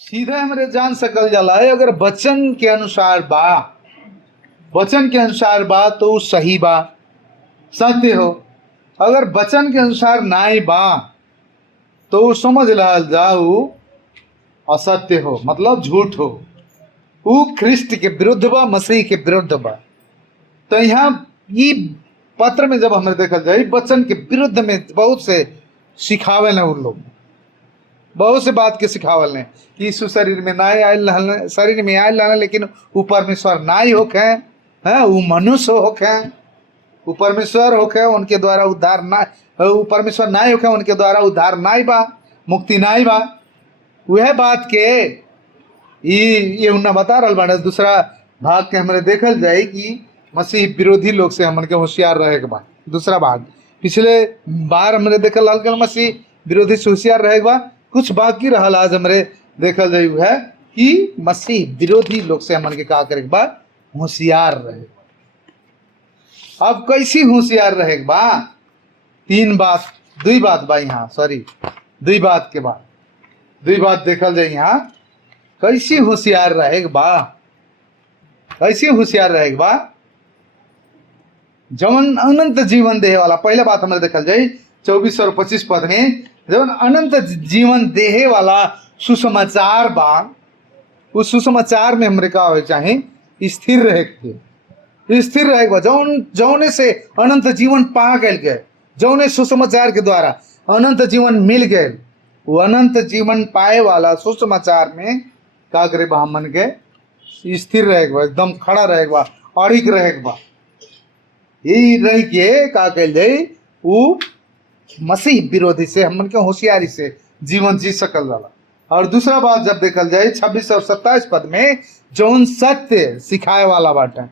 सीधे हमरे जान सकल जाला है अगर वचन के अनुसार बा, वचन के अनुसार बा तो उ सही बा, सत्य हो। अगर वचन के अनुसार नाई बा तो उ समझ लाल जाऊ असत्य हो, मतलब झूठ हो। उ ख्रिस्ट के विरुद्ध बा, मसीह के विरुद्ध बा। तो यहाँ ये पत्र में जब हमें देखा जाए वचन के विरुद्ध में बहुत से सिखावे न उन लोग, बहुत से बात के सिखावल ने कि यीशु शरीर में नाई आयल रहल, शरीर में आयल रहल, लेकिन उ परमेश्वर नाई होके हैं, उ मनुष्य होके, उ परमेश्वर होके उनके द्वारा उद्धार ना, उ परमेश्वर नाई होके उनके द्वारा उद्धार नाई बा, मुक्ति नाई बा। वह बात के ये उन्ना बता रहा बाड़ा। दूसरा भाग के हमने देखल जाए कि मसीह विरोधी लोग से हमन के होशियार रहे के बा। दूसरा भाग पिछले बार हमने देखल लाल के मसीह विरोधी से होशियार रहे के बा। कुछ बाकी रहा आज हमरे देखल जाए है कि मसीह विरोधी लोग से हमन के का करे के बा, होशियार रहे। अब कैसी होशियार रहे के बा, तीन बात, दुई बात बा यहाँ, सॉरी दुई बात के बाद दुई बात देखल जाए यहाँ कैसी होशियार रहे के बा, कैसी होशियार रहे के बा। जवन अनंत जीवन देहे वाला, पहला बात हमें देखल जाए 24 और 25 पद में, जवन अनंत जीवन देहे वाला सुसमाचार बा, उस सुसमाचार में हमरे का हो चाहे स्थिर रहे के, स्थिर रहे बा। जौन जौने से अनंत जीवन पा गए गए, जौने सुसमाचार के द्वारा अनंत जीवन मिल गए, वो अनंत जीवन पाए वाला सुसमाचार में का करे बा, हमन के स्थिर रहे बा, एकदम खड़ा रहे बा, अड़िग रहे बा। यही रह के का कल जाए वो मसीह विरोधी से हमन के होशियारी से जीवन जी सकल जाला। और दूसरा बात जब देखल जाए 26 और 27 पद में, जौन सत्य सिखाए वाला बाटे,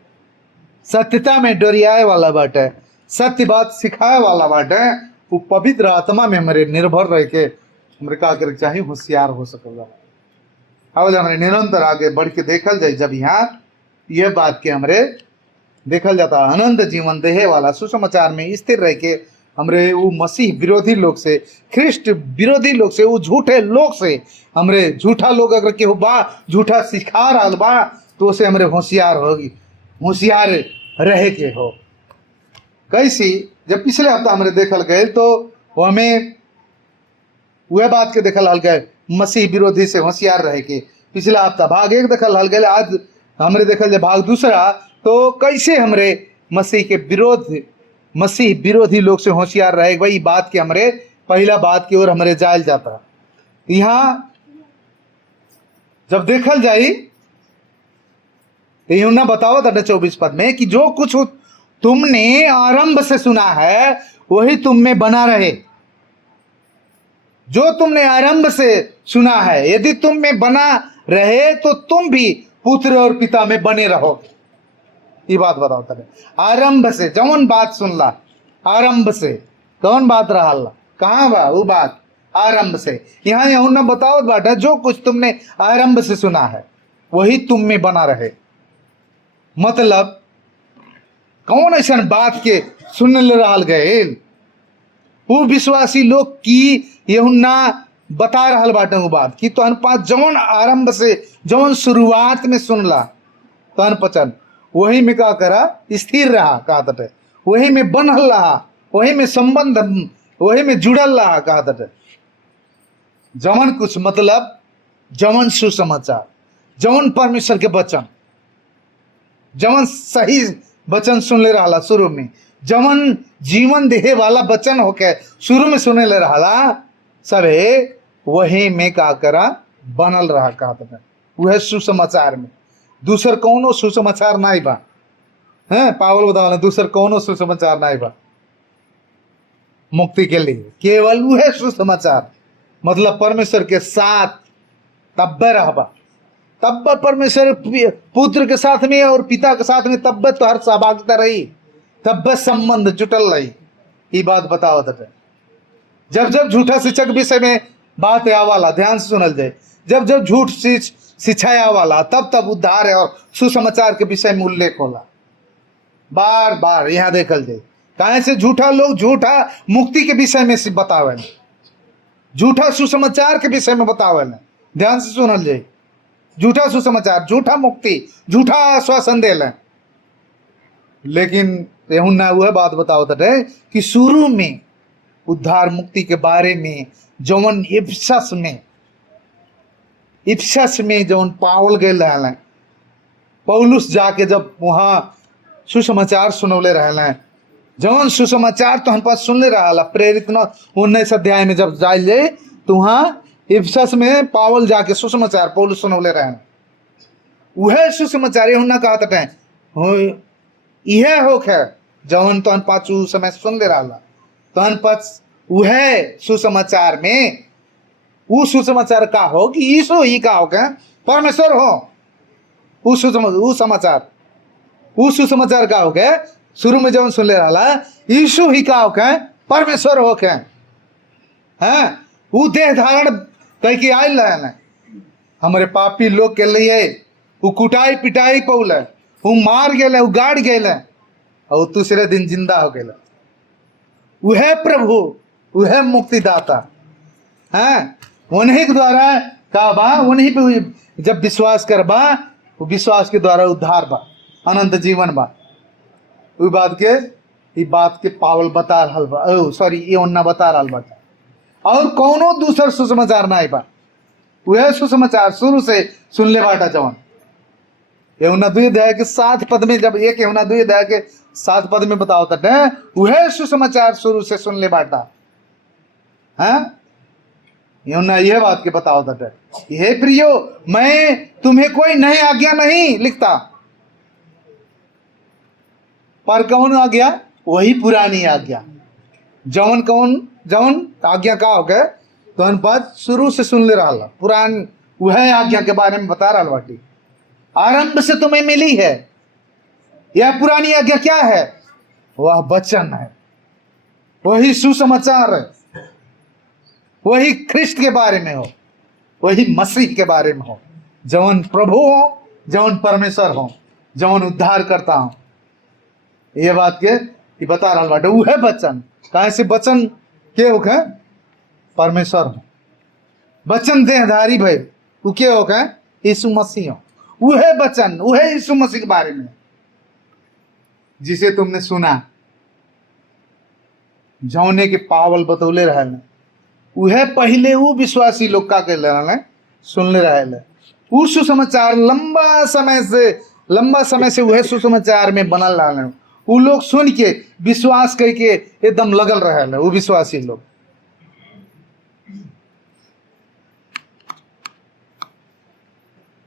सत्यता में डोरियाए वाला बाटे, सत्य बात सिखाए वाला बाटे, वो पवित्र आत्मा में हमारे निर्भर रह के हमारे का करे चाहिए होशियार हो सकल जाला। अब जब हमारे निरंतर आगे बढ़ के देखल जाए, जब यहाँ यह बात के हमरे देखल जाता अनंत जीवन देहे वाला सुसमाचार में स्थिर रह के हमरे वो मसीह विरोधी लोग से, ख्रिस्ट विरोधी लोग से, वो झूठे लोग से, हमरे झूठा लोग अगर केहू बा झूठा सिखा रहा बा तो उसे हमरे होशियार होगी, होशियार रहे के हो। कैसी, जब पिछले हफ्ता हमरे देखल गए तो वो हमें वह बात के देखल हल गए मसीह विरोधी से होशियार रहे के। पिछला हफ्ता भाग 1 देखल हल गए, आज हमरे देखल जाए भाग दूसरा, तो कैसे हमरे मसीह के विरोध, मसीह विरोधी लोग से होशियार रहे भाई। बात के हमरे पहला बात की ओर हमरे जायल जाता। यहाँ जब देखल जाए तो यूं ना बताओ 24 पद में कि जो कुछ तुमने आरंभ से सुना है वही तुम में बना रहे। जो तुमने आरंभ से सुना है यदि तुम में बना रहे तो तुम भी पुत्र और पिता में बने रहोगे। ये बात बताओ तने आरंभ से जौन बात सुनला, आरंभ से कौन बात रहा, कहाँ बा वो बात, आरंभ से। यहाँ यहूं ना बताओ बाटा जो कुछ तुमने आरंभ से सुना है वही तुम में बना रहे। मतलब कौन ऐसा बात के सुन रहा गए, वो विश्वासी लोग की यहुन्ना बता रहा बाटे वो बात कि तोहन पास जौन आरंभ से, जौन शुरुआत में सुनला तोहन पचन वही में का करा स्थिर रहा, कहा तटे वही में बनल रहा, वही में संबंध, वही में जुड़ल रहा, कहा तटे जमन कुछ मतलब, जमन सुसमाचार, जमन परमेश्वर के वचन, जमन सही वचन सुन ले रहा शुरू में, जमन जीवन देहे वाला वचन होके शुरू में सुने ले रहा सबे वही में का करा बनल रहा, कहा तटे वह सुसमाचार में। दूसर कौनो सुसमाचार नहीं बा, हैं पावल बतावल दूसर कौनो सुसमाचार नहीं बा मुक्ति के लिए, केवल वह सुसमाचार। मतलब परमेश्वर के साथ तब रहबा, तब परमेश्वर पुत्र के साथ में और पिता के साथ में तब तो हर सहभागिता रही, तब संबंध जुटल रही। ये बात बताओ तटे जब जब झूठा शिक्षक विषय में बात आवाला, ध्यान से सुनल जाए, जब जब झूठ शिक्षाया वाला तब तब उद्धार है और सुसमाचार के विषय में उल्लेख होला। बार बार यहाँ देखल जाए कहे से झूठा लोग झूठा मुक्ति के विषय में बतावे, झूठा सुसमाचार के विषय में बतावे, ध्यान से सुनल जाए। झूठा सुसमाचार, झूठा मुक्ति, झूठा आश्वासन देल। लेकिन यूहन्ना वह बात बताओ तटे कि शुरू में उद्धार मुक्ति के बारे में जौन इफिसस में जौन पावल गए रहल, पौलुस जाके जब वहाँ सुसमाचार सुनौले रहल, जौन सुसमाचार तो हम पास सुनले रहा प्रेरित न 19 अध्याय में जब जाए तो वहाँ इफिसस में पावल जाके सुसमाचार पौलुस सुनौले रहल। वह सुसमाचार यूहन्ना कहा तटे यह होक है जौन तहन पाचू समय सुनले रहा तहन पाच वह सुसमाचार में वो सुसमाचार का हो कि यीशु ही का हो क्या परमेश्वर हो। वो सुसमाचार का हो क्या शुरू में जब सुन ले रहा यीशु ही का हो क्या परमेश्वर हो क्या है। वो देह धारण कह के आयल रहे हमारे पापी लोग के लिए वो कुटाई पिटाई पौल, वो मार गए, वो गाड़ गए और दूसरे दिन जिंदा हो गए। वह प्रभु, वह मुक्तिदाता है। उन्हीं के द्वारा का बा, उन्हीं पे जब विश्वास कर बा, वो विश्वास के द्वारा उद्धार बा, अनंत जीवन बा। वो बात के पावल बता रहा बा, सॉरी यूहन्ना बता रहा बा। और कौनो दूसर सुसमाचार ना बा, वह सुसमाचार शुरू से सुनले बाटा जवन यूहन्ना 2 अध्याय के 7 पद में, जब एक यूहन्ना 2 अध्याय के 7 पद में बताओ तटे वह सुसमाचार शुरू से सुन ले बाटा है। यूहन्ना यह बात के बताओ तटे हे प्रियो मैं तुम्हें कोई नई आज्ञा नहीं लिखता, पर कौन आज्ञा वही पुरानी आज्ञा जौन आज्ञा का हो गए तो हम बात शुरू से सुन ले रहा पुरान वह आज्ञा के बारे में बता रहा बाटी आरंभ से तुम्हें मिली है। यह पुरानी आज्ञा क्या है? वह वचन है, वही सुसमाचार है, वही ख्रिस्ट के बारे में हो, वही मसीह के बारे में हो, जौन प्रभु हो, जौन परमेश्वर हो, जौन उद्धार करता हो। ये बात के बता रहा बाटे वह वचन कहा से वचन के हो गए परमेश्वर हो, वचन देहधारी भाई वो के हो गए यीशु मसीह हो। वह वचन वह यीशु मसीह के बारे में जिसे तुमने सुना, जौने के पावल बतौले रहल, वह पहले वो विश्वासी लोग का के रहल सुनले रहल। वो सुसमाचार लंबा समय से वह सुसमाचार में बनल रहल। वो लोग सुन के विश्वास करके एकदम लगल रहल, वो विश्वासी लोग।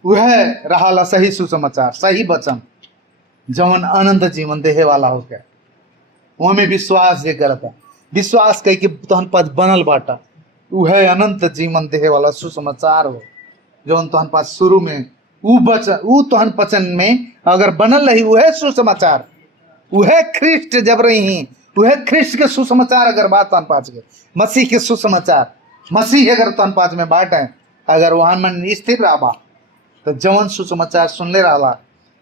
वह रहा सही सुसमाचार, सही वचन जौन अनंत जीवन देहे वाला हो गया। वो में विश्वास जे करता, विश्वास कह के तहन पास बनल बाटा वह अनंत जीवन देहे वाला सुसमाचार हो, जौन तहन पास शुरू में ऊ तहन वचन में अगर बनल रही वह सुसमाचार, वह ख्रिस्ट जब रही, वह ख्रिस्ट के सुसमाचार अगर बात तहन पास के मसीह के सुसमाचार, मसीह अगर तहन पास में बाट है, अगर वहां मन स्थिर रहा तो जवन सुसमाचार सुनले रहा,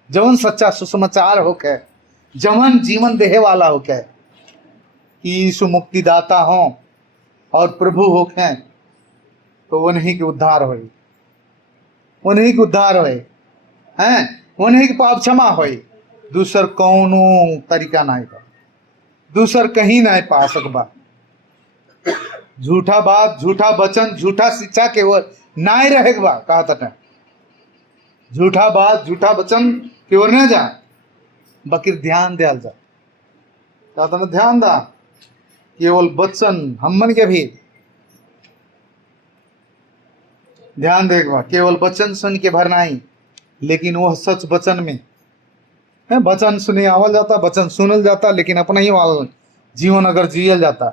जवन सच्चा सुसमाचार हो के, जवन जीवन देहे वाला हो के यीशु मुक्तिदाता हो और प्रभु हो के, तो उन्हीं के उद्धार होई, उन्हीं के उद्धार होई हैं, उन्हीं के पाप क्षमा होई। दूसर कौनो तरीका नहीं बा, दूसर कहीं नहीं पा सकबा। झूठा बात, झूठा वचन, झूठा शिक्षा के वो नहीं रहेगा। कहा था झूठा बात, झूठा वचन की ओर न जा, बकिर ध्यान दिया जा। कहा था ध्यान दा, केवल वचन हमन के भी ध्यान देगा, केवल वचन सुन के भरना ही, लेकिन वह सच वचन में है। वचन सुने आवल जाता, वचन सुनल जाता, लेकिन अपना ही वाल जीवन अगर जियल जाता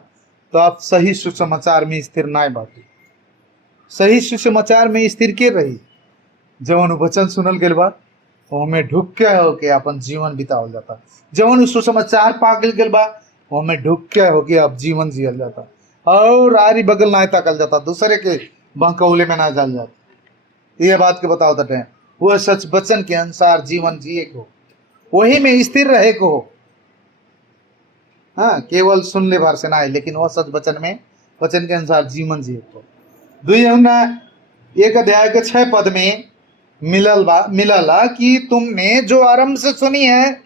तो आप सही सुसमाचार में स्थिर ना बाटी। सही सुसमाचार में स्थिर के रही जवन वचन सुनल गेल बा हमें ढुक हो के अपन जीवन बितावल जाता। जवन सुसमाचार पा गेल बा हमें ढुक हो के अब जीवन जियल जाता और आरी बगल ना ताकल जाता, दूसरे के बहकौले में ना जल जाता। ये बात के बताओ तटे वह सच वचन के अनुसार जीवन जिए को, वही में स्थिर रहे को। हाँ, केवल सुनले भर से ना है, लेकिन वह सच वचन में, वचन के अनुसार जीवन जिए को। 2 यूहन्ना एक अध्याय के 6 पद में मिलला कि तुमने जो आरंभ से सुनी है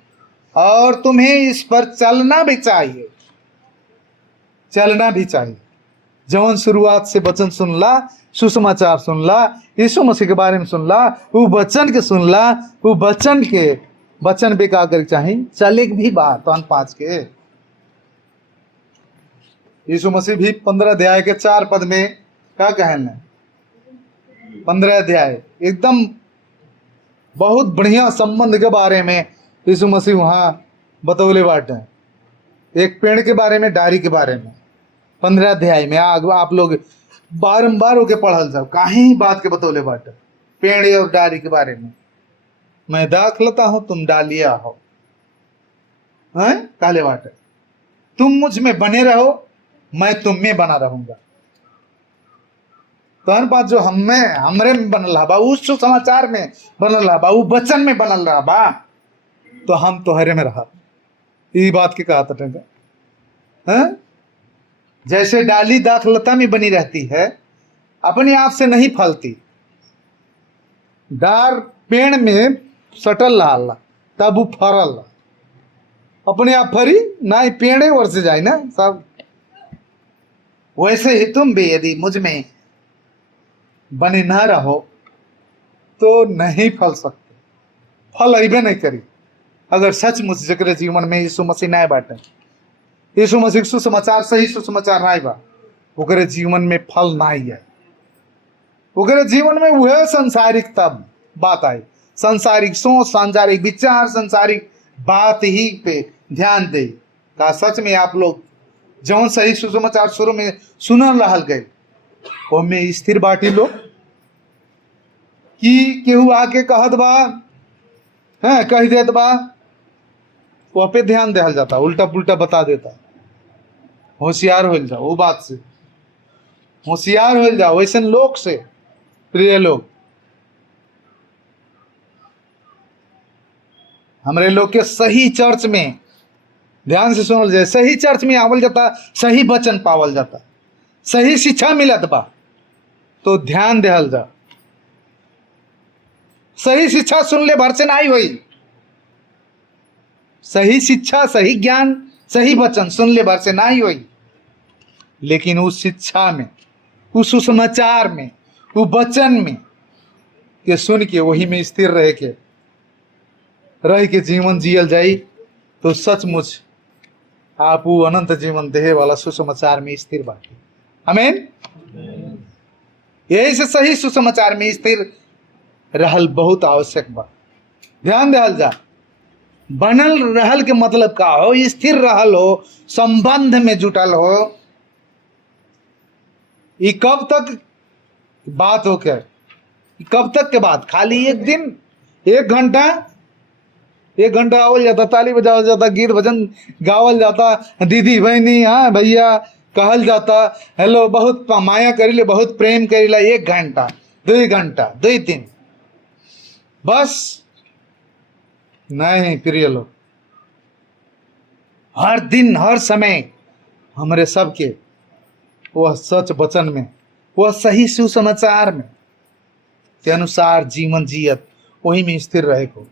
और तुम्हें इस पर चलना भी चाहिए, चलना भी चाहिए। जवन शुरुआत से वचन सुनला, सुसमाचार सुनला, यीशु मसीह के बारे में सुनला, वो वचन के सुनला, वो वचन भी का कर चाहे चले भी बात। तो 5 के यीशु मसीह भी 15 अध्याय के 4 पद में क्या कहना, 15 अध्याय एकदम बहुत बढ़िया संबंध के बारे में यीशु मसीह वहां बतौले बाटे। एक पेड़ के बारे में, डारी के बारे में 15 अध्याय में आप लोग बारंबार होके पढ़ल जाओ, काहे बात के बतौले बाटे पेड़ और डारी के बारे में। मैं दाखलता हूं, तुम डालिया हो, हैं काले बाटे। तुम मुझ में बने रहो, मैं तुम में बना रहूंगा। तो हर बात जो हमरे में बनल रहा बा, उस सुसमाचार में बनल रहा बा, वो वचन में बनल रहा बा, तो हम तोहरे में रहा। ये बात की कहा था, जैसे डाली दाखलता में बनी रहती है, अपने आप से नहीं फलती। डार पेड़ में सटल रहा तब वो फरल, अपने आप फरी ना, पेड़े ओर से जाए ना सब। वैसे ही तुम भी यदि मुझ में बने ना रहो तो नहीं फल सकते, फल अबे नहीं करी। अगर सचमुच जकरे जीवन में यीशु मसीह नहीं बाटे, यीशु मसीह सुसमाचार सही सुसमाचार नहीं बा, ओकरे जीवन में फल नहीं है। ओकरे जीवन में वह संसारिक तब बात आई, संसारिक सोच, सांसारिक विचार, संसारिक बात ही पे ध्यान दे। का सच में आप लोग जौन सही सुसमाचार शुरू में सुनल रहल गए ओमे स्थिर बाटी लो कि केहू आके कहत बा, है कह देत बा, वो पे ध्यान देहल जाता, उल्टा पुल्टा बता देता। होशियार हो जाओ, वो बात से होशियार हो जाओ, वैसे लोग से। प्रिय लोग, हमारे लोग के सही चर्च में ध्यान से सुनल जाए, सही चर्च में आवल जाता, सही वचन पावल जाता, सही शिक्षा मिलत बा, तो ध्यान देहल जा। सही शिक्षा सुन ले भर से नहीं हुई, सही शिक्षा, सही ज्ञान, सही वचन सुन ले भर से नहीं हुई, लेकिन उस शिक्षा में, उस सुसमाचार में, उस वचन में के सुन के वही में स्थिर रह के जीवन जियल जाई, तो सचमुच आप वो अनंत जीवन देहे वाला सुसमाचार में स्थिर बाटे। आमीन। यही से सही सुसमाचार में स्थिर रहल बहुत आवश्यक बा। ध्यान देहल जा, बनल रहल के मतलब का हो, स्थिर रहल हो, संबंध में जुटल हो। ये कब तक बात हो क्या, कब तक के बात? खाली एक दिन, एक घंटा आवल जाता, ताली बजावल जाता, गीत भजन गावल जाता, दीदी बहनी, हाँ भैया कहल जाता, हेलो बहुत माया करीले, बहुत प्रेम करीला। 1 घंटा, 2 घंटा, 2 दिन, बस नहीं। प्रिय लोग, हर दिन हर समय हमारे सबके वह सच वचन में, वह सही सुसमाचार में के अनुसार जीवन जियत, वही में स्थिर रहे को।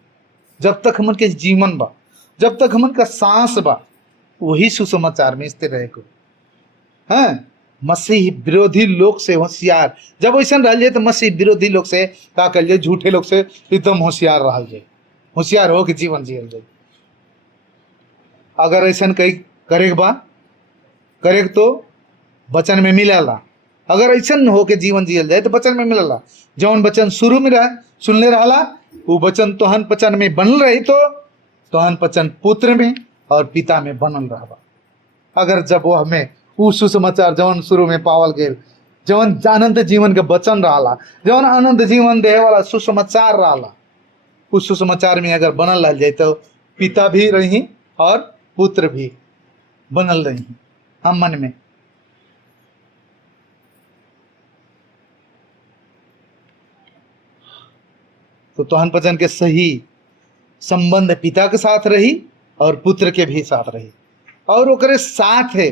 जब तक हमन के जीवन बा, जब तक हमन का सांस बा, वही सुसमाचार में स्थिर रहे को। हैं मसीह विरोधी लोग से होशियार, जब वैसा रह जाए तो मसीह विरोधी लोग से का कर जाए, झूठे लोग से एकदम होशियार रह जाए, होशियार हो के जीवन जियल जाए। अगर ऐसा कहीं करे बा, करे तो वचन में मिलला। अगर ऐसा हो के जीवन जियल जाए तो वचन में मिलला। जौन वचन शुरू में रह सुनले रहला, वो वचन तोहन वचन में बनल रही, तो तोहन वचन पुत्र में और पिता में बनल रहबा। अगर जब वो हमें उ सुसमाचार जौन शुरू में पावल गए, जौन अनंत जीवन के वचन रहला, जौन अनंत जीवन देहे वाला सुसमाचार रहला, उस सुसमाचार में अगर बनल रह जाए तो पिता भी रही और पुत्र भी बनल रही हम मन में। तो तोहन वचन के सही संबंध पिता के साथ रही और पुत्र के भी साथ रही, और ओकरे साथ है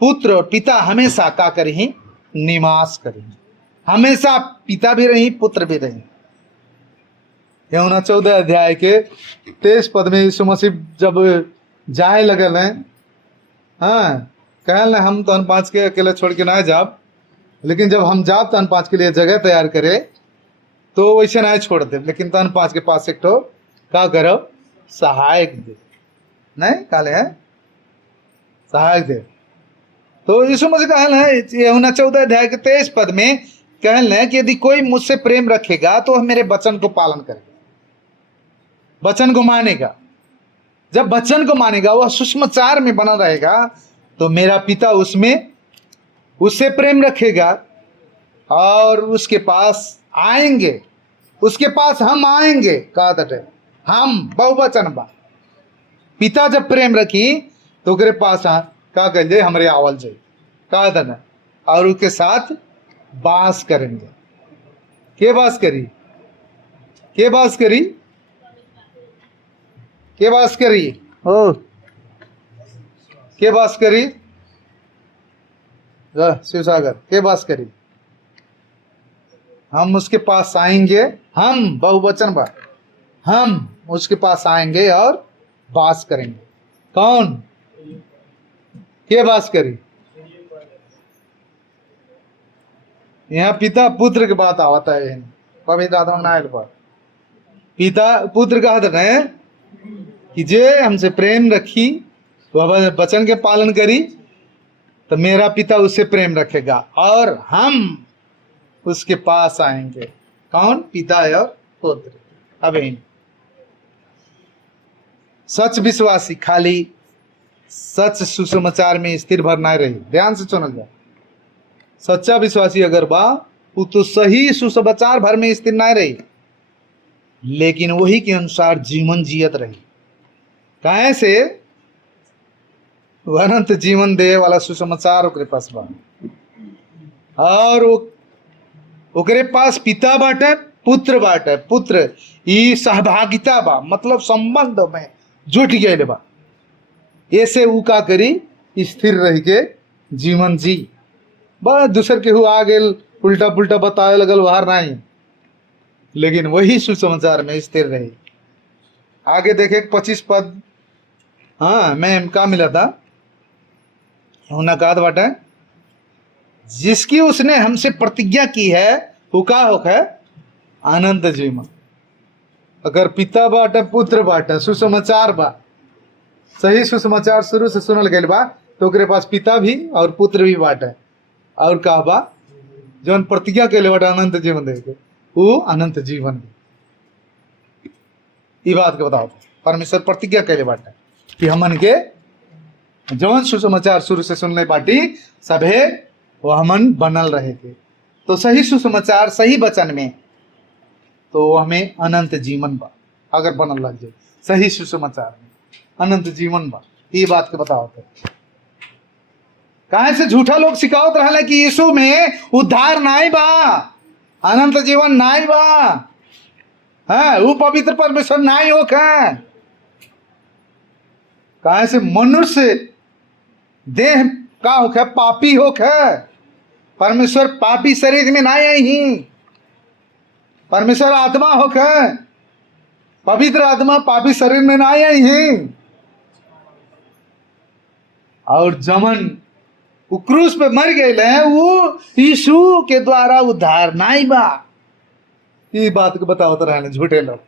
पुत्र और पिता हमेशा का करी, निवास करी। हमेशा पिता भी रही, पुत्र भी रही। यूहन्ना 14 अध्याय के 23 पद में यीशु मसीह जब जाए लगल हैं, हाँ कहल हम तो 5 के अकेले छोड़ के ना जाब, लेकिन जब हम जाब तो 5 के लिए जगह तैयार करे, तो वैसे ना छोड़ दे, लेकिन 5 के पास एक ठो का करो, सहायक दे, नहीं काले है सहायक दे। तो यीशु मसीह कहल है यूहन्ना 14 अध्याय के 23 पद में कहल है कि यदि कोई मुझसे प्रेम रखेगा तो वह मेरे वचन को पालन करेगा, वचन को मानेगा। जब वचन को मानेगा, वह सुसमाचार में बना रहेगा, तो मेरा पिता उससे प्रेम रखेगा और उसके पास आएंगे, उसके पास हम आएंगे। कहा तटे हम बहुवचन बा, पिता जब प्रेम रखी तो ओकरे पास का कह जाए हमरे आवल जाए, कहा था ना, और उसके साथ बास करेंगे। के बास करी, के बास करी, के बास करी, ओ के बास करी, शिवसागर के बास करी, हम उसके पास आएंगे, हम बहुवचन बा, हम उसके पास आएंगे और बास करेंगे। कौन के बास करी? यहाँ पिता पुत्र के बात आवता है, पवित्र आत्मा नायल पर पिता पुत्र का हद है कि जे हमसे प्रेम रखी, वह वचन के पालन करी, तो मेरा पिता उससे प्रेम रखेगा और हम उसके पास आएंगे। कौन? पिता और पुत्र। अब सच विश्वासी खाली सच सुसमाचार में स्थिर भर ना रही, ध्यान से सुनल जाए। सच्चा विश्वासी अगर बा वो तो सही सुसमाचार भर में स्थिर ना रही, लेकिन वही के अनुसार जीवन जियत रही। काहे से? अनंत जीवन दे वाला सुसमाचार ओकरे पास बा, और ओकरे पास पिता बाटे, पुत्र बाटे। पुत्र ई सहभागिता बा, मतलब संबंध में जुट गए बा। ऐसे ऊ का करी, स्थिर रह के जीवन जी। बस दूसर केहू आ गेल उल्टा पुल्टा बताए लगल बाहर नहीं, लेकिन वही सुसमाचार में स्थिर रही। आगे देखे 25 पद, हाँ मैं का मिला था उनकाद बाटे, जिसकी उसने हमसे प्रतिज्ञा की है वो का होगा अनंत जीवन। अगर पिता बाटे, पुत्र बाटे, सुसमाचार बा, सही सुसमाचार शुरू से सुनल गए बा, तो ओकरे पास पिता भी और पुत्र भी बाटे, और का बा जौन प्रतिज्ञा के बाटे अनंत जीवन देके, वो अनंत जीवन। ये बात के बताओ, परमेश्वर प्रतिज्ञा के बाटे कि हमन के जौन सुसमाचार शुरू से सुनने बाटी सभे वो हमन बनल रहे थे, तो सही सुसमाचार सही वचन में, तो हमें अनंत जीवन बा। अगर बनल लग जाए सही सुसमाचार में अनंत जीवन बा। ये बात के बताओ थे। काहे से झूठा लोग सिखावत रहा कि यीशु में उद्धार नाई बा, अनंत जीवन नाई बा, है वो पवित्र परमेश्वर नाई हो। काहे से मनुष्य देह का होखे पापी होखे, परमेश्वर पापी शरीर में ना आई ही। परमेश्वर आत्मा होखे, पवित्र आत्मा पापी शरीर में ना आई ही। और जमन वो क्रूस पे मर गए वो यीशु के द्वारा उद्धार नाई बा। ये बात को बतावत रहे झूठे लोग।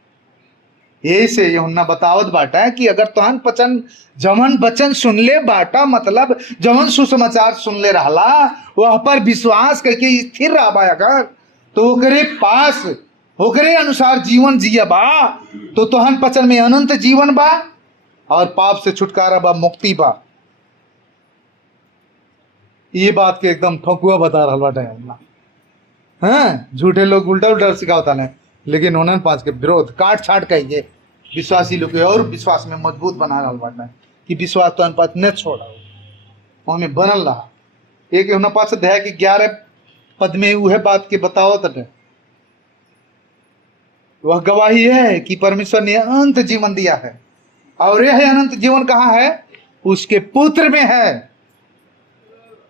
यही से यूहन्ना बतावत बाटा कि अगर तोहन पचन जमन वचन सुन ले बाटा, मतलब जमन सुसमाचार सुन ले रहला वह पर विश्वास करके स्थिर रहा, अगर तो ओकरे पास ओकरे अनुसार जीवन जिया बा, तो तोहन पचन में अनंत जीवन बा और पाप से छुटकारा बा, मुक्ति बा। ये बात के एकदम ठोकुआ बता रहा बाटा यूहन्ना। हाँ, झूठे लोग उल्टा उल्टा सिखावता है, लेकिन उन्होंने 5 के विरोध काट छाट कहिए विश्वासी लोग के और विश्वास में मजबूत बना रहा बाटा कि विश्वास तो अनपत न छोड़ा, हमें बनल रहा। एक यूहन्ना 5 अध्याय के 11 पद में वह बात के बताओ तटे, वह गवाही है कि परमेश्वर ने अनंत जीवन दिया है, और यह अनंत जीवन कहाँ है? उसके पुत्र में है।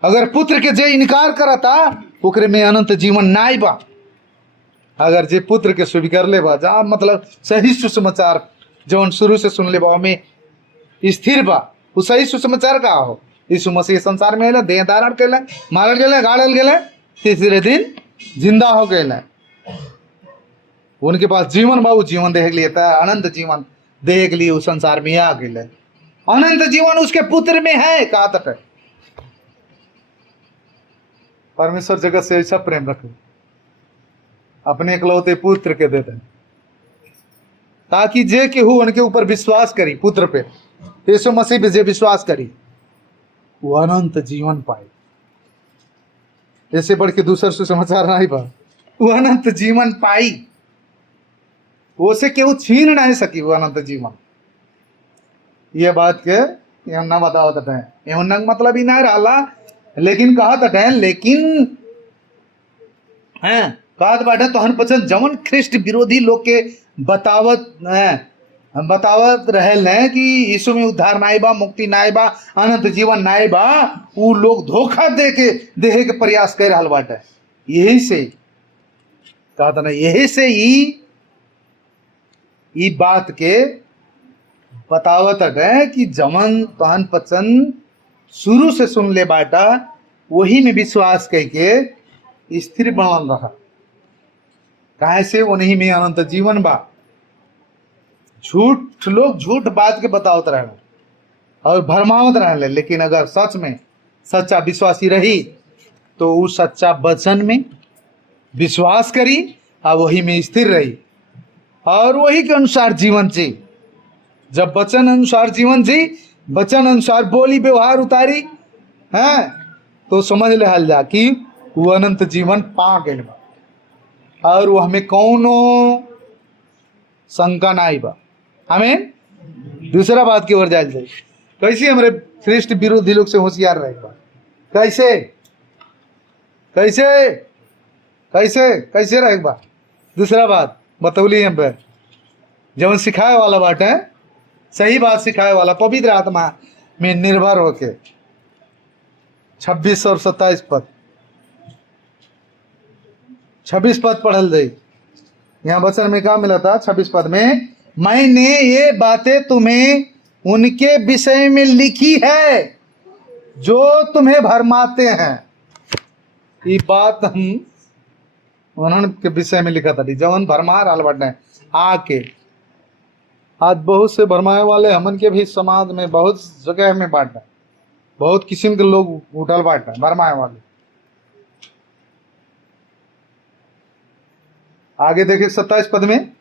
अगर पुत्र के जे इनकार करता ओकरे में अनंत जीवन नाई बा। अगर जे पुत्र के स्वीकार ले बा, जहाँ मतलब सही सुसमाचार जौन शुरू से सुन ले बा में स्थिर बा, वो सही सुसमाचार का हो। यीशु मसीह संसार में अल, देह धारण कैल, मारल गए, गाड़ल गए, तीसरे दिन जिंदा हो गए। उनके पास जीवन बा, वो जीवन देह के लिए था, अनंत जीवन देह के लिए उस संसार में आ गए। अनंत जीवन उसके पुत्र में है। कहा तक है परमेश्वर जगत से ऐसा प्रेम रखे, अपने इकलौते पुत्र के देते, ताकि जे केहू उनके ऊपर विश्वास करी, पुत्र पे यीशु मसीह पे जे विश्वास करी, वो अनंत जीवन पाए। ऐसे बढ़ के दूसर सुसमाचार नहीं बा, वो अनंत जीवन पाई। वो से केहू छीन नहीं सकी वो अनंत जीवन। ये बात के ना बताओ तटे, एवं मतलब ही नहीं रहा, लेकिन कहा तटे, लेकिन है कहा बाटे तोहन पसंद जवन ख्रिस्ट विरोधी लोग के बतावत रहे कि यीशु में उद्धार नाई बा, मुक्ति नाई बा, अनंत जीवन नाई बा, वो लोग धोखा दे के प्रयास कर रहा बाटे। यही से कहा था ना, यही से ई बात के बतावत है कि जमन तहन पचन शुरू से सुन ले बाटा, वही में विश्वास करके स्थिर बनल रहा। काहे से उन्हीं में अनंत जीवन बा। झूठ लोग झूठ बात के बतावत रहने और भरमावत रहने, लेकिन अगर सच में सच्चा विश्वासी रही तो उस सच्चा वचन में विश्वास करी और वही में स्थिर रही और वही के अनुसार जीवन जी। जब वचन अनुसार जीवन जी, वचन अनुसार बोली व्यवहार उतारी है, तो समझ ले हल जा कि वो अनंत जीवन पा गए बा और वो हमें कौनो शंका नहीं बा। हमें दूसरा बात की ओर जाए जाए, कैसे हमारे श्रेष्ठ विरोधी लोग से होशियार रहे बा, कैसे कैसे कैसे कैसे रहे बा। दूसरा बात बतौली हम पे जब सिखाए वाला बात है, सही बात सिखाए वाला, पवित्र आत्मा में निर्भर होके 26 और 27 पद, 26 पद पढ़ल जाए। यहाँ वचन में क्या मिला था 26 पद में, मैंने ये बातें तुम्हें उनके विषय में लिखी है जो तुम्हें भरमाते हैं। ये बात हम उन्होंने विषय में लिखा था, जवन भरमा रहा बाटे आके। आज बहुत से भरमाए वाले हमन के भी समाज में बहुत जगह में बांटा, बहुत किस्म के लोग उठल बांटा भरमाए वाले। आगे देखिए 27 पद में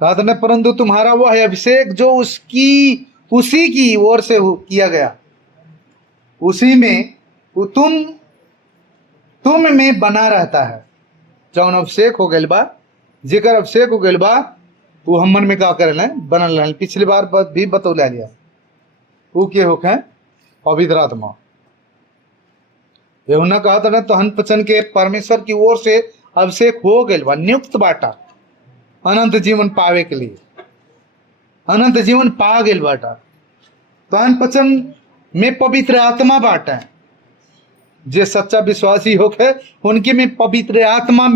कहा था, परंतु तुम्हारा वह अभिषेक जो उसी की ओर से किया गया, उसी में वो तुम में बना रहता है। जौन अभिषेक हो गइल बा, जेकर अभिषेक हो गइल बा, वो हम मन में का करे बनल रहे। पिछली बार भी बतौला लिया, वो के होके पवित्र आत्मा। ये उन्हें कहा था तहन पचन के परमेश्वर की ओर से अभिषेक हो गइल बा, नियुक्त बाटा अनंत जीवन पावे के लिए, अनंत जीवन पा गइल बाटा। तहन पचन में पवित्र आत्मा बाटा, जे सच्चा विश्वासी होके उनके में पवित्र आत्मा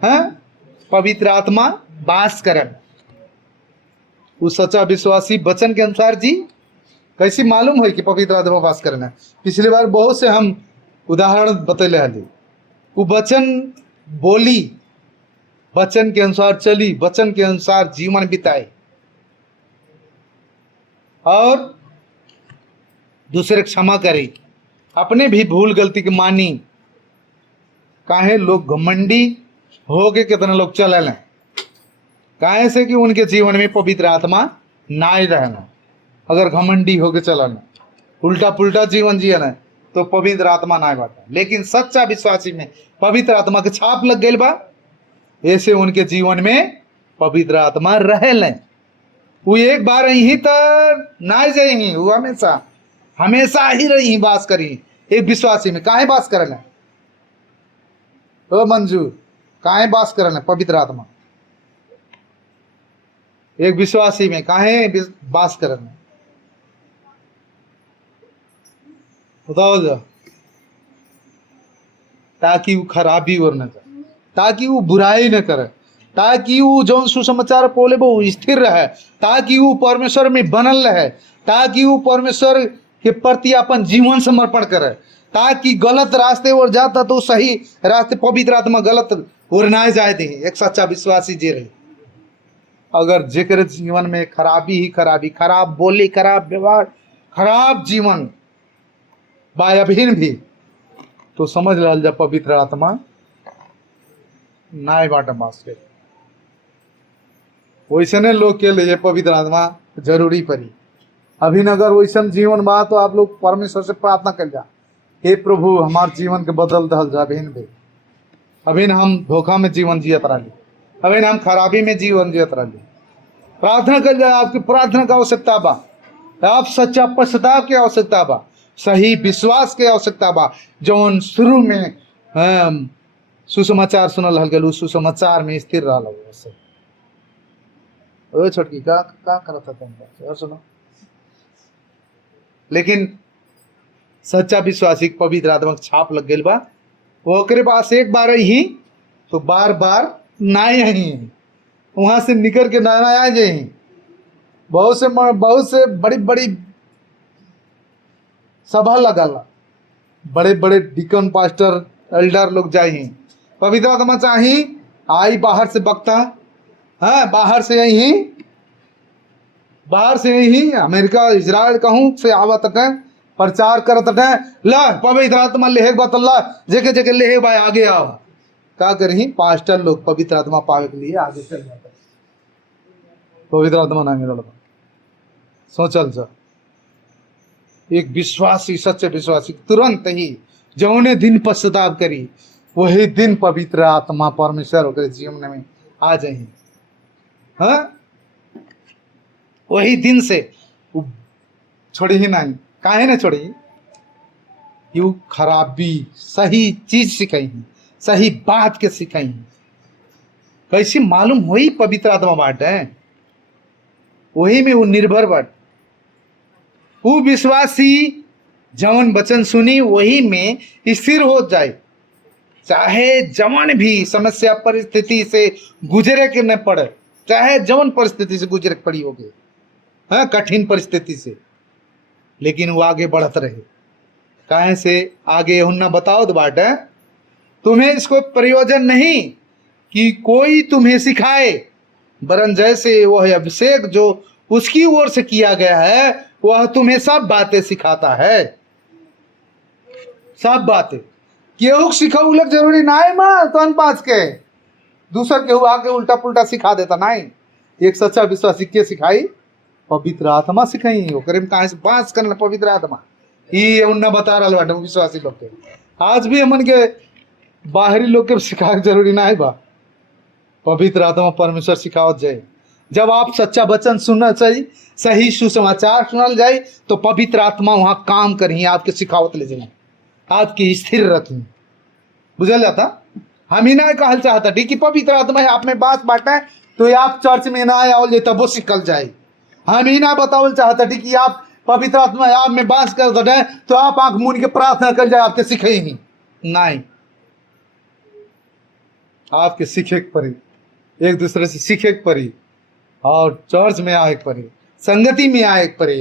है, पवित्र आत्मा वास करे। उस सच्चा विश्वासी वचन के अनुसार जी कैसी मालूम है कि पवित्र आत्मा वास करना। पिछली बार बहुत से हम उदाहरण बतैले हली, वो वचन बोली, वचन के अनुसार चली, वचन के अनुसार जीवन बिताए और दूसरे क्षमा करे, अपने भी भूल गलती की मानी। काहे लोग घमंडी हो के कितने लोग चले लें, काहे से कि उनके जीवन में पवित्र आत्मा ना ही रहना। अगर घमंडी होके चलना, उल्टा पुल्टा जीवन जिया ना, तो पवित्र आत्मा ना बाटा। लेकिन सच्चा विश्वासी में पवित्र आत्मा के छाप लग गई बा, ऐसे उनके जीवन में पवित्र आत्मा रहे लें। वो एक बार ही तो ना जाही, वो हमेशा हमेशा ही रही बास करी। एक विश्वासी में काहे बास करे लें, ओ मंजूर काहे बास करे लें पवित्र आत्मा, एक विश्वासी में काहे बास करे लें, बताओ जा। ताकि वो खराबी और न करे, ताकि वो बुराई न करे, ताकि वो जो सुसमाचार बोले वो स्थिर रहे, ताकि वो परमेश्वर में बनल रहे, ताकि वो परमेश्वर के प्रति अपन जीवन समर्पण करे, ताकि गलत रास्ते और जाता तो सही रास्ते पवित्र आत्मा गलत और ना जाए दे। एक सच्चा विश्वासी जे रहे, अगर जेकर जीवन में खराबी ही खराबी, खराब बोली, खराब व्यवहार, खराब जीवन बाय अभिन भी, तो समझ रहा जब पवित्र आत्मा नाय बाटा मास के वैसने लोग के लिए पवित्र आत्मा जरूरी पड़ी। अभी अगर वैसन जीवन बा तो आप लोग परमेश्वर से प्रार्थना कर जा, हे प्रभु हमारे जीवन के बदल दल जा। अभी हम धोखा में जीवन जियत रही, अभी हम खराबी में जीवन जियत रही। प्रार्थना कर जाए, आपकी प्रार्थना की आवश्यकता बा, आप सच्चा पश्चाताप की आवश्यकता बा, सही विश्वास की आवश्यकता बा। जौन शुरू में सुसमाचार सुनल हल गल, सुसमाचार में स्थिर रहा। ओ छोटकी का करत था तुम और सुनो। लेकिन सच्चा विश्वासी पवित्र आत्मा छाप लग गई बा, ओकरे पास एक बार ही तो बार बार ना ही वहां से निकल के ना आ जाए। बहुत से बड़ी बड़ी सभा लगल, बड़े बड़े डिकन पास्टर एल्डर लोग जाए, पवित्र आत्मा चाही आई बाहर से बकता, हाँ बाहर से यही अमेरिका इजराइल कहूँ से आवत है, प्रचार करत है, ला पवित्र आत्मा लेहे बतल्ला जेके जेके लेहे भाई आगे आओ। का करी पास्टर लोग पवित्र आत्मा पावे के लिए आगे चल जाता है, पवित्र आत्मा ना मिलल। सोचल सर एक विश्वासी, सच्चे विश्वासी तुरंत ही जौने दिन पश्चाताप करी वही दिन पवित्र आत्मा परमेश्वर होकर जीवन में आ जाए। हाँ वही दिन से छोड़ी ही नहीं, काहे ना छोड़ी, यू खराबी सही चीज सिखाई, सही बात के सिखाई। कैसी मालूम हुई पवित्र आत्मा बाट है, वही में वो निर्भर बाट। वो विश्वासी जवन वचन सुनी वही में स्थिर हो जाए, चाहे जवन भी समस्या परिस्थिति से गुजरे के न पड़े, चाहे जवन परिस्थिति से गुजरे पड़ी होगी, हाँ कठिन परिस्थिति से, लेकिन वो आगे बढ़त रहे। काहे से आगे हुन्ना बताओ तो बाट है, तुम्हें इसको प्रयोजन नहीं कि कोई तुम्हें सिखाए, वरन जैसे वह अभिषेक जो उसकी ओर से किया गया है वह तुम्हें सब बातें सिखाता है। सब बातें केहू सिखाऊ लग जरूरी ना है मां तन पास के दूसर केहू आके उल्टा पुल्टा सिखा देता नहीं। एक सच्चा विश्वासी के सिखाई, पवित्र आत्मा सिखाई। ओकरे में कहां से बांस करना पवित्र आत्मा ये उन्ना बता रहा बाटे विश्वासी लोग के। आज भी हमन के बाहरी लोग के सिखा जरूरी ना है बा, पवित्र आत्मा परमेश्वर सिखावत जाए। जब आप सच्चा वचन सुनना चाहिए, सही सुसमाचार सुनल जाए, तो पवित्र आत्मा वहां काम करी, आपके सिखावत ले जाए, आपकी स्थिर रखी। बुझल जाता। हम ही ना कहल चाहता ठीक कि पवित्र आत्मा है आप में बात बांटे तो ये आप चर्च में ना आओ तब वो सिखल जाए। हम ही ना बतावल चाहता ठीक कि आप पवित्र आत्मा आप में बात कर दे तो आप आंख मूंद के प्रार्थना कर जाए, आपके सीखे ही नहीं। आपके सीखे के पड़ी, एक दूसरे से सीखे के पड़ी, और चर्च में आए के पड़ी, संगति में आए के पड़ी,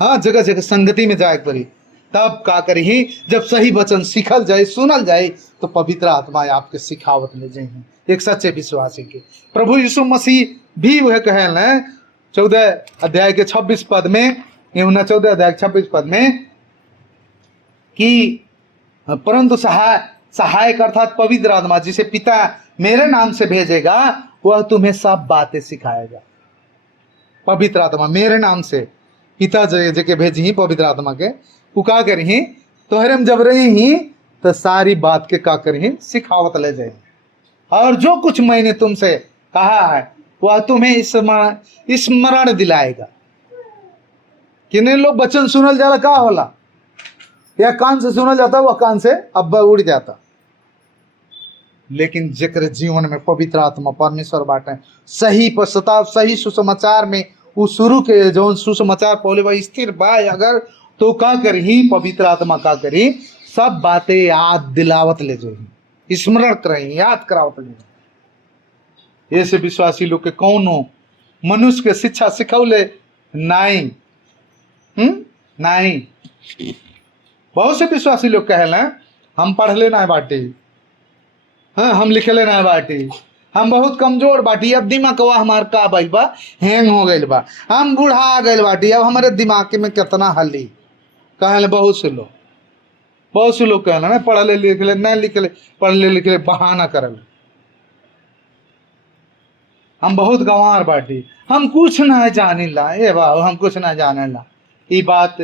हाँ जगह जगह संगति में जाए के पड़ी। तब का करी जब सही वचन सीखल जाए सुनल जाए तो पवित्र आत्मा आपके सिखावत ले जाए। एक सच्चे विश्वासी के प्रभु यीशु मसीह भी वह कहे 14 अध्याय के 26 पद में, 14 अध्याय 26 पद में कि परंतु सहायक अर्थात पवित्र आत्मा जिसे पिता मेरे नाम से भेजेगा वह तुम्हें सब बातें सिखाएगा। पवित्र आत्मा मेरे नाम से पिता जगह भेजी ही पवित्र आत्मा के वो का करी तोहरे में जब रही ही तो सारी बात के का करी सिखावत ले जाए। और जो कुछ मैंने तुमसे कहा है वह तुम्हें स्मरण दिलाएगा। किन्हीं लोग वचन सुनल जाला का होला, या कान से सुनल जाता वह कान से अब्बा उड़ जाता। लेकिन जेकर जीवन में पवित्र आत्मा परमेश्वर बाटे सही पश्चाताप सही सुसमाचार में वो शुरू के जो सुसमाचार पहले वह स्थिर बा अगर तो का करी पवित्र आत्मा का करी सब बातें याद दिलावत ले जाए। स्मरण करें, याद कराओ तो ऐसे विश्वासी लोग के कौनो मनुष्य के शिक्षा सिखौले नहीं। नहीं, बहुत से विश्वासी लोग कहले हम पढ़ले ना बाटी, हाँ हम लिखले ना बाटी, हम बहुत कमजोर बाटी, अब दिमागवा हमार का भइल बा, हैंग हो गइल बा, हम बूढ़ा गइल बाटी, अब हमारे दिमाग में कितना हल्ली। कहले बहुत से लोग कहले ना पढ़ले लिखले नहीं लिखले, पढ़ले लिखले बहाना करल, हम बहुत गंवार बाटी, हम कुछ ना जाने ला, ए बाबू हम कुछ ना जाने ला। ये बात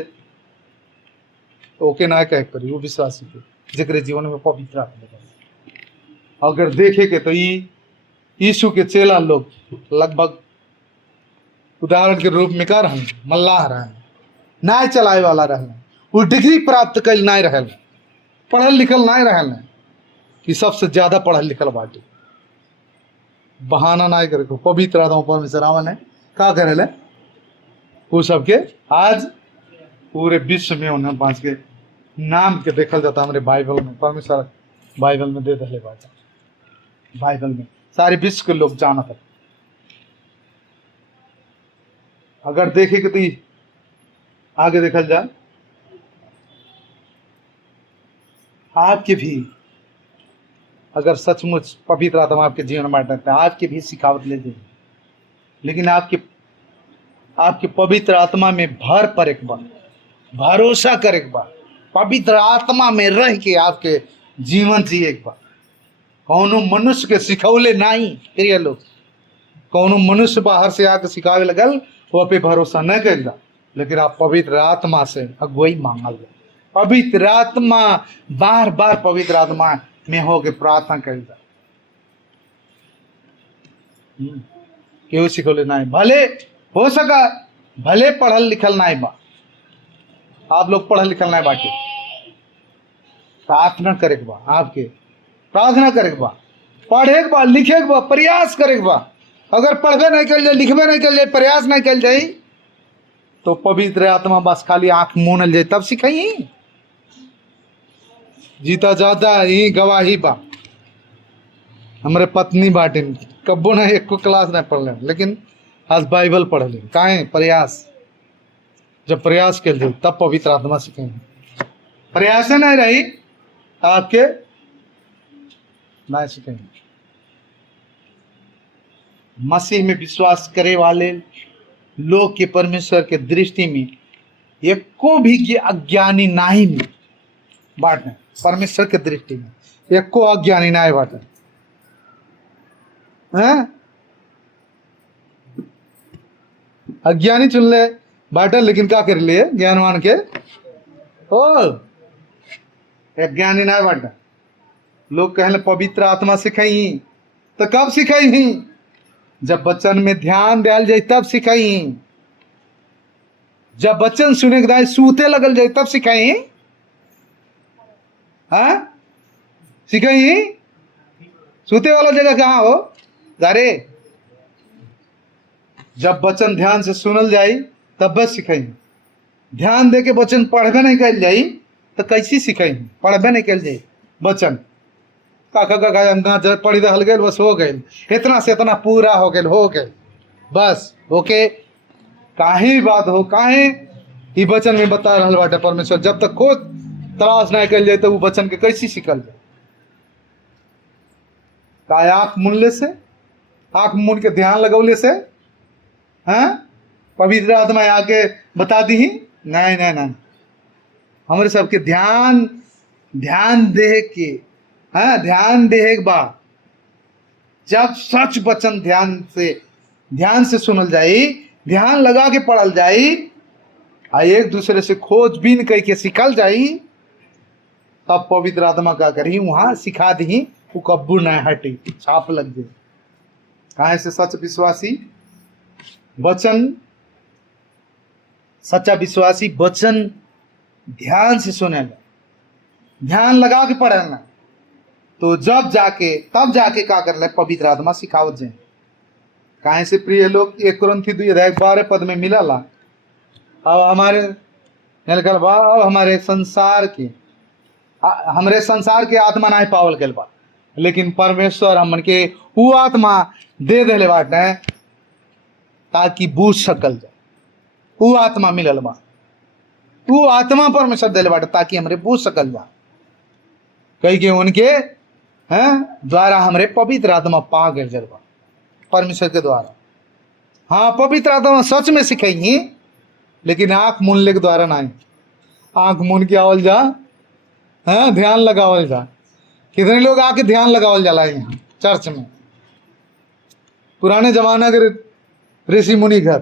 ओके ना कह करी वो विश्वासी के जेकरे जीवन में पवित्र आत्मा। अगर देखे के तो यीशु के चेला लोग लगभग उदाहरण के रूप में का रहे, मल्लाह रहे, नाय चलाए वाला रहे, वो डिग्री प्राप्त कल नहीं रहे, पढ़ल लिखल नहीं रहे, कि सबसे ज्यादा पढ़ल लिखल बाटी। बहाना नहीं करे, पवित्र आत्मा परमेश्वर आवन है का करे ले वो सबके आज पूरे विश्व में उन्हें पांच के नाम के देखल जाता हमारे बाइबल में, परमेश्वर बाइबल में दे दे बात, बाइबल में सारे विश्व के लोग जाना था। अगर देखे कि तो आगे देखल जाए, आपके भी अगर सचमुच पवित्र आत्मा आपके जीवन में रहता है, आपके भी सिखावट ले जाए, लेकिन आपके पवित्र आत्मा में भर पर एक बार भरोसा कर, एक बार पवित्र आत्मा में रह के आपके जीवन जिए एक बार। कौनो मनुष्य के सिखौले नहीं, प्रिय लोग, कौनो मनुष्य बाहर से आके सिखावे लगल वो पे भरोसा न कर, लेकिन आप पवित्र आत्मा से अगुवाई मांगल, पवित्र आत्मा बार बार पवित्र आत्मा में होके प्रार्थना कर, केहू सिखौले नहीं, भले हो सका भले पढ़ल लिखल नहीं बा, आप लोग पढ़ल लिखल नहीं बाटे, प्रार्थना करे के बा, आपके प्रार्थना करे के बा, पढ़े के बा, लिखे के बा, प्रयास करे के बा। अगर पढ़बे नहीं कर जाए, लिखबे नहीं कर जाए, प्रयास नहीं कर जाए, तो पवित्र आत्मा बस खाली आंख मूनल जाए तब सिखाई। जीता जाता ही गवाही बा, हमारे पत्नी बाटे कब्बो ना एक को क्लास नहीं पढ़ ले, लेकिन आज बाइबल पढ़ ले, काहे प्रयास, जब प्रयास कर दे तब पवित्र आत्मा सिखेंगे, प्रयास नहीं रही आपके नहीं सिखेंगे। मसीह में विश्वास करे वाले लोग के परमेश्वर के दृष्टि में एक को भी अज्ञानी नहीं बाटे, परमेश्वर के दृष्टि में एक को अज्ञानी नहीं बाटे, अज्ञानी चुन ले बाटे, लेकिन क्या कर लिए ज्ञानवान के ओ ज्ञानी ना बाटे। लोग कहले पवित्र आत्मा सिखाई, तो कब सिखाई? जब वचन में ध्यान डाल जाए तब सिखाई, जब वचन सुने के दाई सूते लगल जाए तब सिखाई, हाँ सिखाई। सूते वाला जगह कहाँ हो गारे? जब वचन ध्यान से सुनल जाई तब बस सिखाई। ध्यान दे के वचन पढ़बे नहीं कल जाई तो कैसी सिखाई? पढ़बे नहीं कल जाई वचन का पढ़ी दहल गए बस हो गए, इतना से इतना पूरा हो गए बस ओके। काहे बात हो, काहे ई वचन में बता रहा बाटे परमेश्वर, जब तक खोज तलाश नहीं कल जाए तो वो वचन के कैसी सिखल जाए? का आँख मुनले से, आँख मुन के ध्यान लगौले से हाँ पवित्र आत्मा आके बता दी? नहीं नहीं नहीं, हमारे सबके ध्यान दे के, हाँ ध्यान दे एक बार, जब सच वचन ध्यान से सुनल जाई, ध्यान लगा के पढ़ल जाई, एक दूसरे से खोजबीन कह के सिखल जाई, तब पवित्र आत्मा का करी वहां सिखा दी, वो कब्बू न हटी, छाप लग जाए। कहाँ से सच विश्वासी वचन, सच्चा विश्वासी वचन ध्यान से सुनेगा, ध्यान लगा के पढ़ेगा, तो तब जाके का कर ले पवित्र आत्मा सिखावत जाए। काहे से प्रिय लोग 1 कुरिन्थी 2:12 में मिला, अब हमारे अब हमारे संसार के आत्मा नहीं पावल गल बा, लेकिन परमेश्वर हमन के वो आत्मा दे देले बाटे ताकि बूझ सकल जाए। वो आत्मा मिलल बा, वो आत्मा परमेश्वर देले बाटे ताकि हमरे बूझ सकल जा। कही के उनके हैं द्वारा हमरे पवित्र आत्मा पा गए जरबा परमेश्वर के द्वारा। हाँ, पवित्र आत्मा सच में सिखाई, लेकिन आंख मूलने के द्वारा नहीं। आंख मून के आवल जा, हाँ, ध्यान लगावल जा। कितने लोग आके ध्यान लगावल जाला यहाँ चर्च में, पुराने जमाना के ऋषि मुनि घर,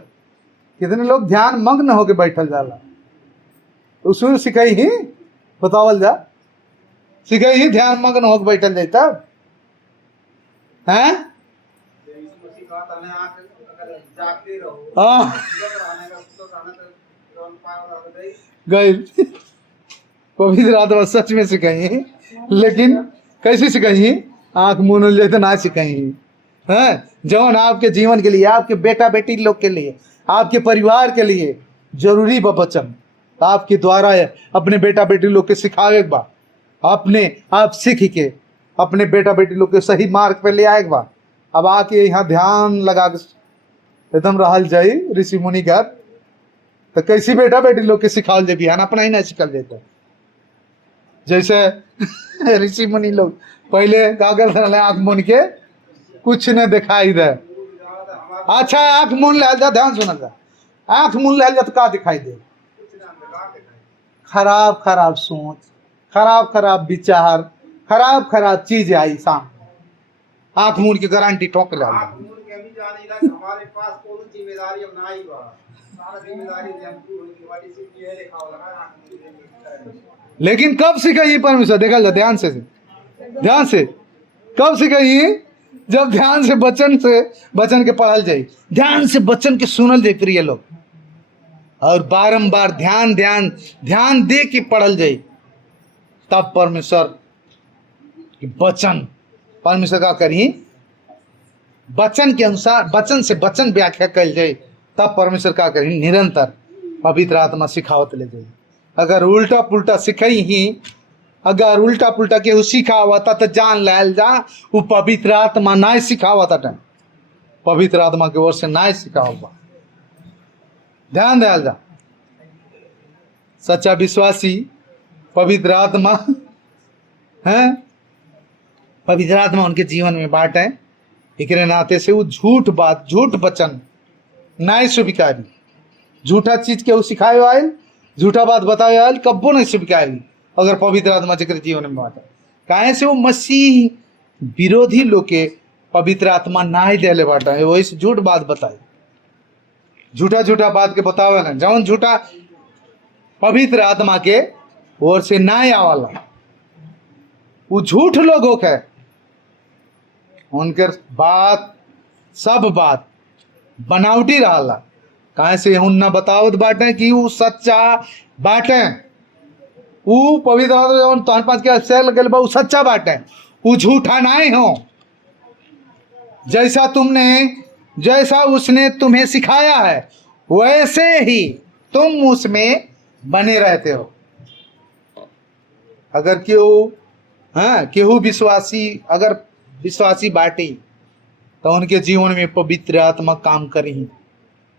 कितने लोग ध्यान मग्न होके बैठल जाला। उसमें सिखाई ही बतावल जा, सिखाई ही ध्यान मग्न होके बैठल जाए तब हैं। गई पवित्र आत्मा सच में सिखाई, लेकिन कैसे सिखाई? आंख मून जाए तो ना सिखाई है। जौन आपके जीवन के लिए, आपके बेटा बेटी लोग के लिए, आपके परिवार के लिए जरूरी बा वचन, आपके द्वारा अपने बेटा बेटी लोग के सिखावे बा, अपने आप सीख के अपने बेटा बेटी लोग के सही मार्ग पे ले आए बा। अब आके यहाँ ध्यान लगा के एकदम रहल जाई ऋषि मुनि घर, तो कैसी बेटा बेटी लोग के सिखावल जाए? बिहान अपना ही ना सिखल जाता। जैसे ऋषि मुनि लोग पहले का करते रहे, आंख मून के कुछ न दिखाई दे। अच्छा, आंख मून ले जा, ध्यान सुन जा, आंख मून ले जा तो का दिखाई दे? खराब खराब सोच, खराब खराब विचार, खराब खराब चीज आई सामने। आंख मून के गारंटी ठोक ले। हमारे पास कोई जिम्मेदारी अब नहीं बा, सारा जिम्मेदारी लेकिन कब सिखाई परमेश्वर? देखा जा ध्यान से कब सिखाई? जब ध्यान से वचन के पढ़ल जाए, ध्यान से वचन के सुनल जाए प्रिय लोग, और बारंबार ध्यान दे के पढ़ल जाए, तब परमेश्वर वचन परमेश्वर का करी वचन के अनुसार, वचन से वचन व्याख्या कल जाए, तब परमेश्वर का करी निरंतर पवित्र आत्मा सिखावत ले जाए। अगर उल्टा पुल्टा सिखाई ही, अगर उल्टा पुल्टा के सिखावता तो जान लाल जा वो पवित्र आत्मा ना सिखावता टाइम, पवित्र आत्मा के ओर से ना सिखावा। ध्यान दयाल जा, सच्चा विश्वासी पवित्र आत्मा है, पवित्र आत्मा उनके जीवन में बांटे। एक नाते से वो झूठ बात, झूठ वचन ना स्वीकारी, झूठा चीज के वो सिखाए आयल, झूठा बात बताए आयल, कब्बो नहीं स्वीकारी। अगर पवित्र आत्मा जकर जीवन में बांटे, काहे से वो मसीह विरोधी लोग के पवित्र आत्मा ना ही देले बाटा है, वही से झूठ बात बताए, झूठा बात के बतावे ना, जौन झूठा पवित्र आत्मा के ओर से ना आवला, वो झूठ लोगों के उनके बात, सब बात बनावटी रहला। काहे से उन्ना बतावत बाटे कि वो सच्चा बाटे, वो पवित्र आत्मा तोहन पास के सेल गल बा, वो सच्चा बाटे, वो झूठा नहीं हो। जैसा उसने तुम्हें सिखाया है वैसे ही तुम उसमें बने रहते हो। अगर केहू विश्वासी, अगर विश्वासी बाटी तो उनके जीवन में पवित्र आत्मा काम करी।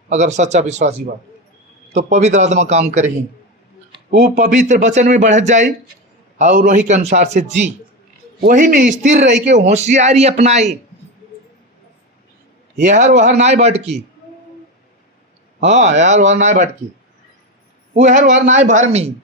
अगर सच्चा विश्वासी बात तो पवित्र आत्मा काम करी, वो पवित्र वचन में बढ़ जाए और वही के अनुसार से जी, वही में स्थिर रह के होशियारी अपनाई, यहर वहर नाई भटकी। हाँ, यार वहर नाई भटकी, वो हर वहर नाई भरमी।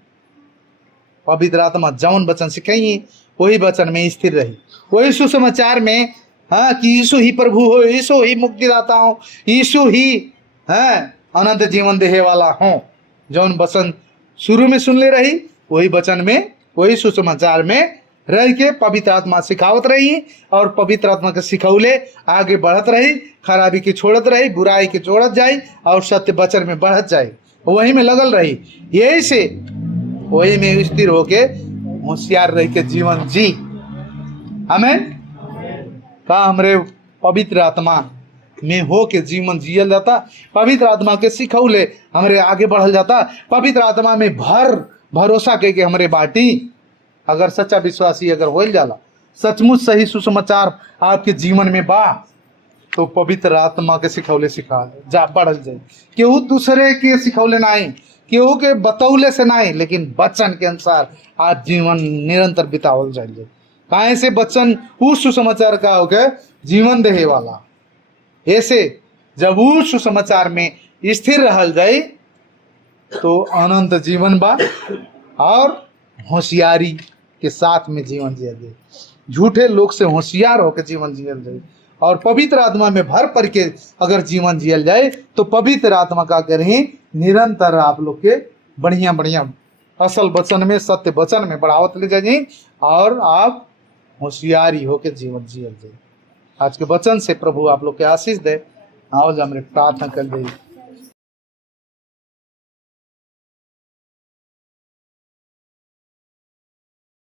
पवित्र आत्मा जौन वचन सिखाई वही वचन में स्थिर रही, वही सुसमाचार में, हाँ, कि यीशु ही प्रभु हो, यीशु ही मुक्तिदाता हो, यीशु ही है अनंत जीवन देहे वाला हो। जौन वचन शुरू में सुन ले रही वही वचन में, वही सुसमाचार में रह के पवित्र आत्मा सिखावत रही, और पवित्र आत्मा के सिखौले आगे बढ़त रही, खराबी की छोड़त रही, बुराई की छोड़त जाए और सत्य वचन में बढ़त जाए, वही में लगल रही। यही से वही में स्थिर होके होशियार रह के जीवन जी। आमीन। का हमरे पवित्र आत्मा में हो के जीवन जियल जाता, पवित्र आत्मा के सिखौले हमरे आगे बढ़ल जाता, पवित्र आत्मा में भरोसा के हमरे बाटी। अगर सच्चा विश्वासी अगर होल जाला सचमुच सही सुसमाचार आपके जीवन में बा तो पवित्र आत्मा के सिखौले सिखा जा बढ़ल जाए। केहू दूसरे के सिखौले नहीं, केहू के बतौले से नहीं, लेकिन वचन के अनुसार आज जीवन निरंतर बितावल जाए। काहे से वचन उस सुसमाचार का हो गए जीवन देहे वाला। ऐसे जब उस सुसमाचार में स्थिर रहल जाए तो अनंत जीवन बा और होशियारी के साथ में जीवन जियल जाए। झूठे लोग से होशियार होकर जीवन जियल जाए और पवित्र आत्मा में भर पर के अगर जीवन जियल जाए तो पवित्र आत्मा का करें निरंतर आप लोग के बढ़िया बढ़िया असल वचन में, सत्य वचन में बढ़ावत ले जाइए और आप होशियारी होकर जीवन जियल जाए। आज के वचन से प्रभु आप लोग के आशीष दे। आओ जो हमरे प्रार्थना कर दे।